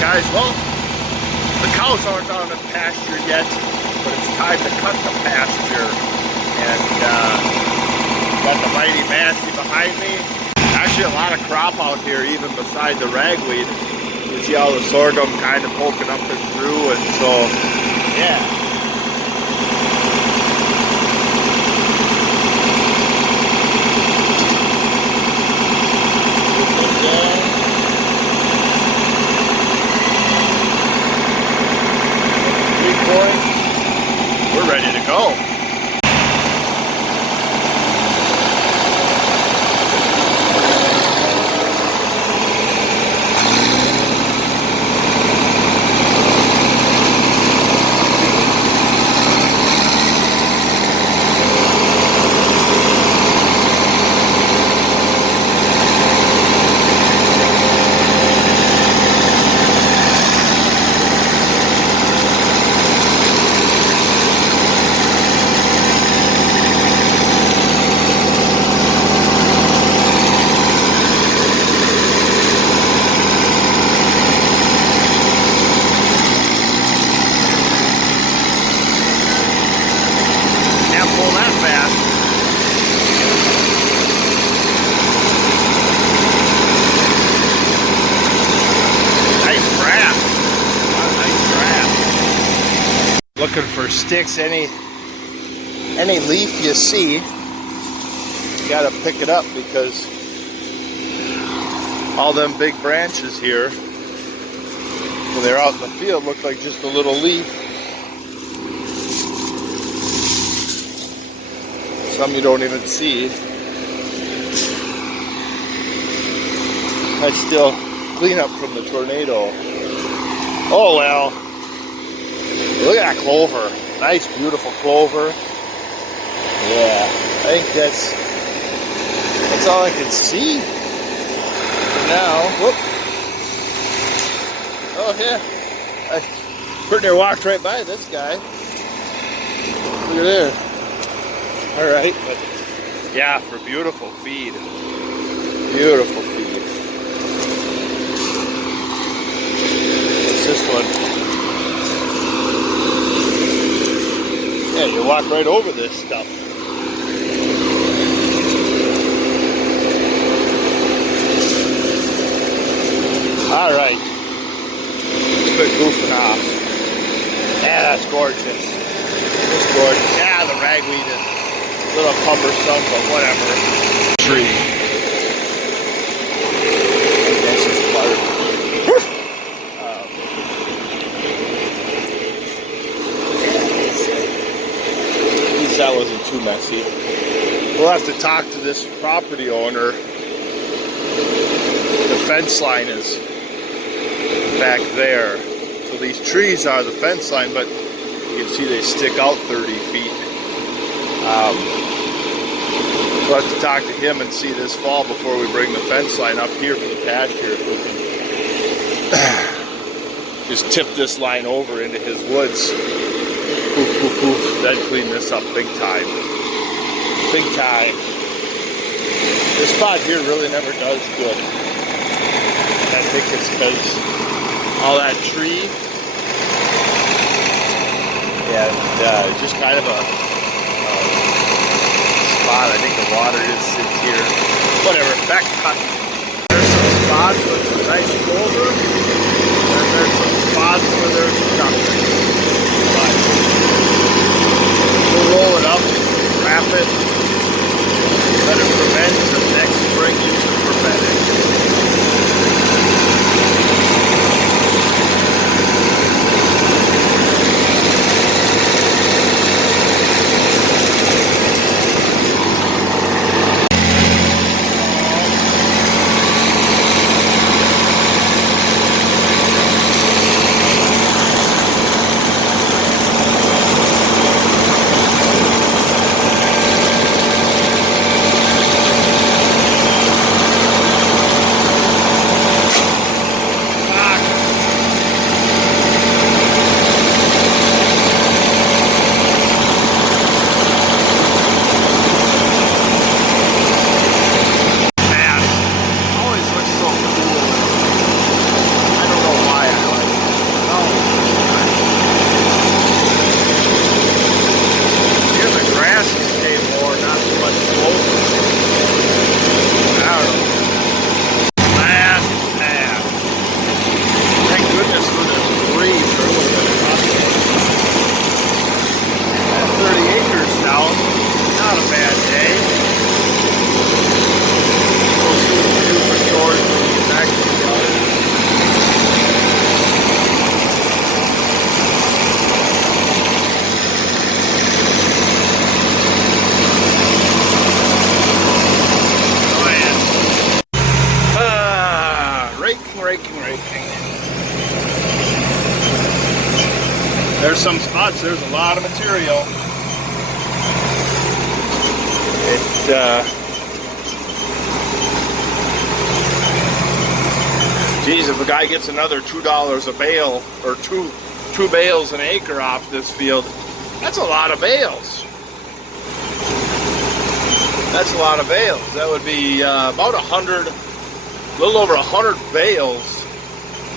Guys, well, the cows aren't on the pasture yet, but it's time to cut the pasture. And got the mighty Massey behind me. Actually a lot of crop out here, even beside the ragweed. You see all the sorghum kind of poking up and through, and so, yeah. We're ready to go. Looking for sticks, any leaf you see, you gotta pick it up, because all them big branches here, when they're out in the field, look like just a little leaf. Some you don't even see. That's still cleanup from the tornado. Oh well. Look at that clover. Nice, beautiful clover. Yeah, I think that's all I can see for now. Whoop. Oh yeah, I pretty near walked right by this guy. Look at there. All right, but yeah, for beautiful feed. Beautiful feed. What's this one? Yeah, you walk right over this stuff. All right. Let's quit goofing off. Yeah, that's gorgeous. It's gorgeous. Yeah, the ragweed is a little cumbersome, but whatever. Tree. That's just part of it. That wasn't too messy. We'll have to talk to this property owner. The fence line is back there. So these trees are the fence line, but you can see they stick out 30 feet. We'll have to talk to him and see this fall before we bring the fence line up here for the pasture. If we can just tip this line over into his woods. Poof, poof, poof. That'd clean this up big time. Big time. This spot here really never does good. I think it's because all that tree. And just kind of a spot. I think the water just sits here. Whatever. Back cut. There's some spots with some nice clover. And there's some spots where there's nothing. But we'll roll it up, wrap it, let it ferment, and next spring you should ferment it. There's some spots, there's a lot of material. Geez, if a guy gets another $2 a bale, or two bales an acre off this field, that's a lot of bales. That's a lot of bales. That would be about 100, a little over 100 bales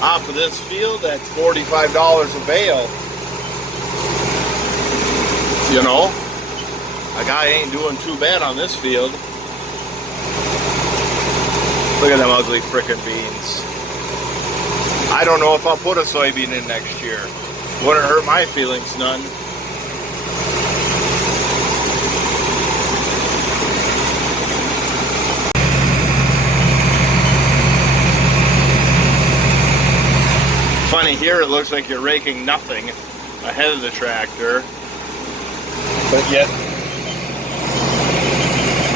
off of this field at $45 a bale. You know, a guy ain't doing too bad on this field. Look at them ugly frickin' beans. I don't know if I'll put a soybean in next year. Wouldn't hurt my feelings none. Funny, here it looks like you're raking nothing ahead of the tractor, but yet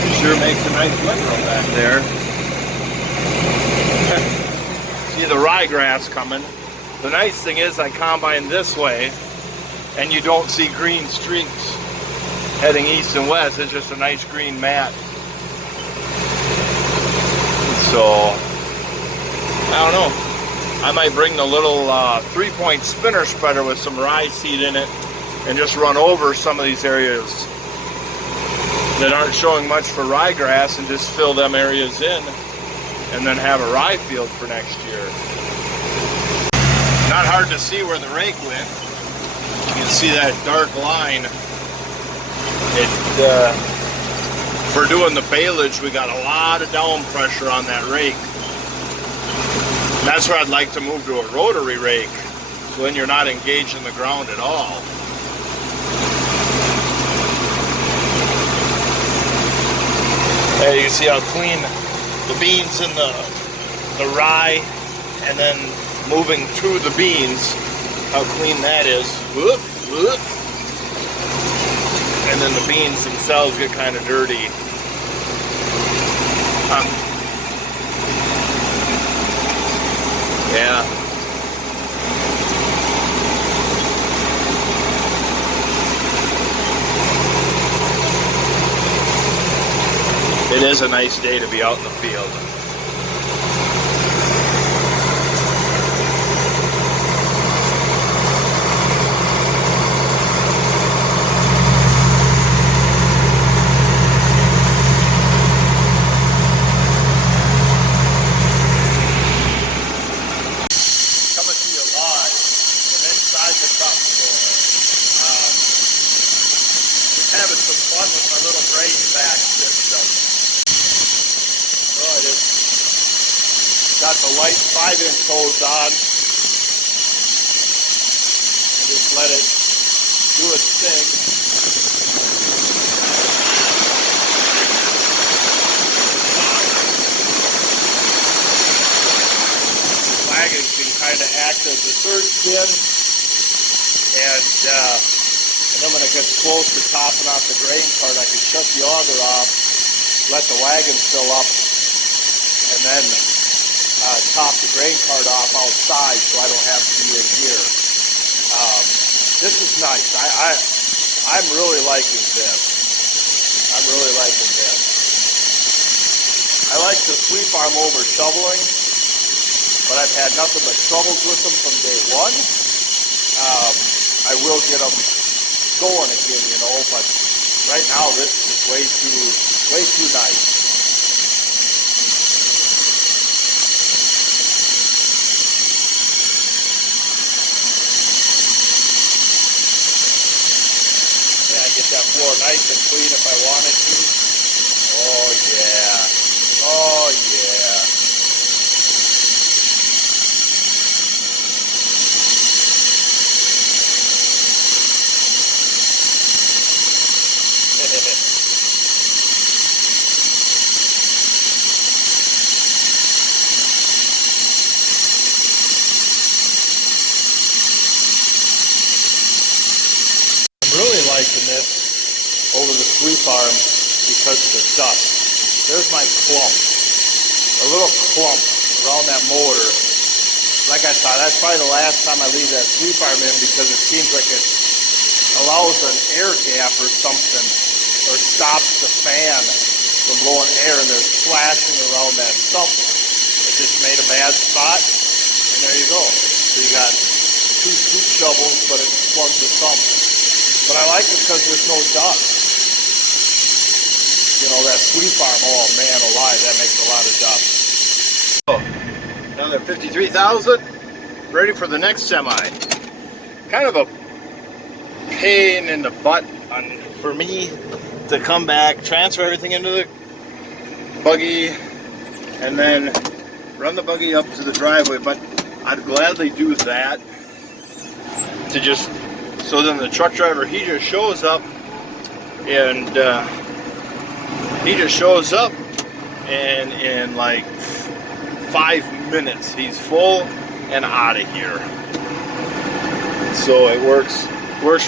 it sure makes a nice windrow back there. See the ryegrass coming. The nice thing is I combine this way and you don't see green streaks heading east and west. It's just a nice green mat. So, I don't know. I might bring the little 3-point spinner spreader with some rye seed in it and just run over some of these areas that aren't showing much for ryegrass and just fill them areas in and then have a rye field for next year. Not hard to see where the rake went. You can see that dark line. For doing the baleage, we got a lot of down pressure on that rake. That's where I'd like to move to a rotary rake, so then you're not engaging the ground at all. There you can see how clean the beans and the rye, and then moving to the beans, how clean that is. Whoop, whoop. And then the beans themselves get kind of dirty. Yeah. It is a nice day to be out in the field. Got the light 5-inch hose on and just let it do its thing. The wagon can kind of act as a third spin, and then when it gets close to topping off the grain cart, I can shut the auger off, let the wagon fill up, and then top the grain cart off outside so I don't have to be in here. This is nice. I'm really liking this. I'm really liking this. I like the sweep arm over shoveling, but I've had nothing but troubles with them from day one. I will get them going again, you know, but right now this is way too nice. Nice and clean if I wanted to. Oh yeah. Oh yeah. I'm really liking this over the sweep arm because of the dust. There's my clump. A little clump around that motor. like I thought, that's probably the last time I leave that sweep arm in because it seems like it allows an air gap or something, or stops the fan from blowing air, and there's splashing around that sump. It just made a bad spot, and there you go. So you got two scoop shovels, but it plugs the sump. But I like it because there's no dust. You know, that sweep arm, oh man alive, that makes a lot of dust. So, another 53,000, ready for the next semi. Kind of a pain in the butt for me to come back, transfer everything into the buggy, and then run the buggy up to the driveway, but I'd gladly do that to just, so then the truck driver, he just shows up and in like 5 minutes he's full and out of here. So it works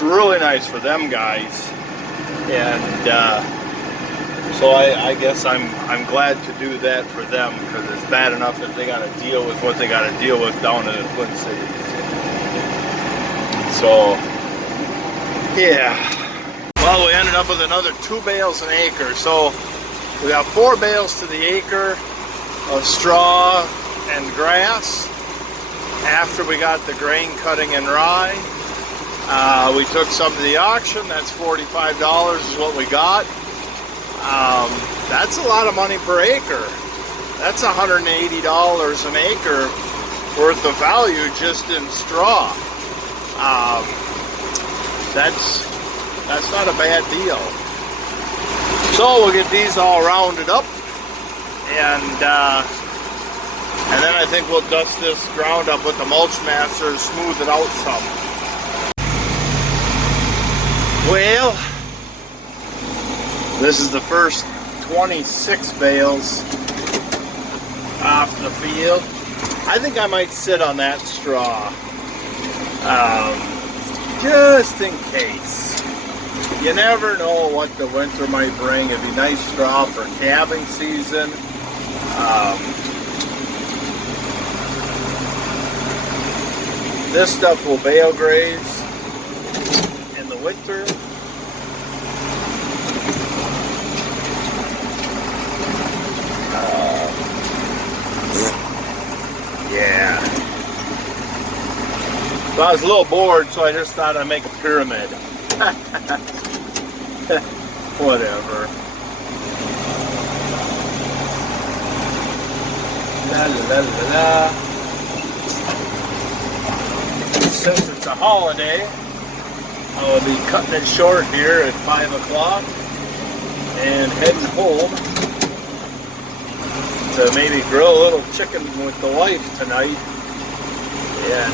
really nice for them guys, and so I guess I'm glad to do that for them, because it's bad enough that they got to deal with what they got to deal with down in the Twin Cities. So yeah, well, we ended up with another 2 bales an acre, so we got 4 bales to the acre of straw and grass after we got the grain cutting and rye. We took some to the auction. That's $45 is what we got. That's a lot of money per acre. That's $180 an acre worth of value just in straw. That's not a bad deal. So we'll get these all rounded up, and then I think we'll dust this ground up with the mulch master and smooth it out some. Well, this is the first 26 bales off the field. I think I might sit on that straw, just in case. You never know what the winter might bring. It'd be nice straw for calving season. This stuff will bale graze in the winter. Yeah. So I was a little bored, so I just thought I'd make a pyramid. Whatever. La la la la. Since it's a holiday, I will be cutting it short here at 5 o'clock and heading home to maybe grill a little chicken with the wife tonight, and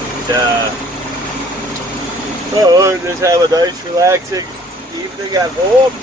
just have a nice relaxing evening at home.